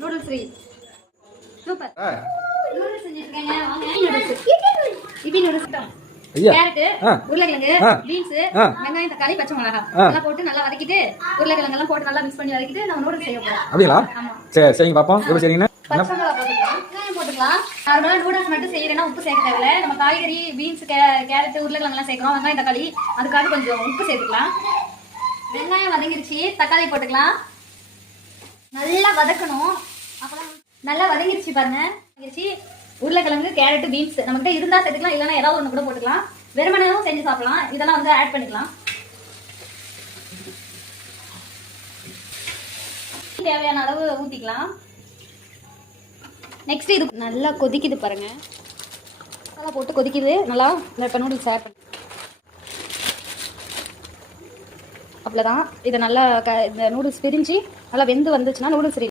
Noodles free. Super. Noodles செஞ்சிருக்கேங்க. வாங்க. இப்பி noodles தான். Carrot, உருளைக்கிழங்கு, பீன்ஸ், வெங்காயம், தக்காளி, பச்சை மிளகாய் எல்லாம் போட்டு நல்லா வதக்கிட்டு உருளைக்கிழங்கு எல்லாம் போட்டு நல்லா மிக்ஸ் பண்ணி வதக்கிட்டு நம்ம நூடுல்ஸ் செய்ய போறோம். அப்படிங்களா? சரி சரிங்க பாப்போம். எப்படி செய்றீங்க? பச்சை மிளகாய் போட்டுக்கலாம், வெங்காயம் போட்டுக்கலாம். நார்மலா நூடுல்ஸ் மட்டும் செய்யறேன்னா உப்பு சேர்க்க தேவையில்ல. நம்ம காய்கறி, பீன்ஸ், கேரட், உருளைக்கிழங்கு எல்லாம் சேர்க்கிறோம். வெங்காயம், தக்காளி அதுக்காக கொஞ்சம் உப்பு சேர்த்துக்கலாம். வெங்காயம் வதங்கிருச்சு, தக்காளி போட்டுக்கலாம். நல்லா வதக்கணும். அப்புறம் நல்லா வதங்கிருச்சு பாருங்க. வதங்கிருச்சு. உருளைக்கிழங்கு, கேரட், பீன்ஸ் நம்மகிட்ட இருந்தா சேர்த்துக்கலாம், இல்லைன்னா ஏதாவது ஒன்று கூட போட்டுக்கலாம். வெறுமனையும் செஞ்சு சாப்பிடலாம். இதெல்லாம் வந்து ஆட் பண்ணிக்கலாம். தேவையான அளவு ஊற்றிக்கலாம். நெக்ஸ்ட் இது நல்லா கொதிக்குது பாருங்க. நல்லா போட்டு கொதிக்குது நல்லா. இப்போ நூடுல்ஸ் ஆட் பண்ணி அவ்வளோதான். இதை நல்லா இந்த நூடுல்ஸ் பிரிஞ்சு நல்லா வெந்து வந்துச்சுன்னா நூடுல்ஸ்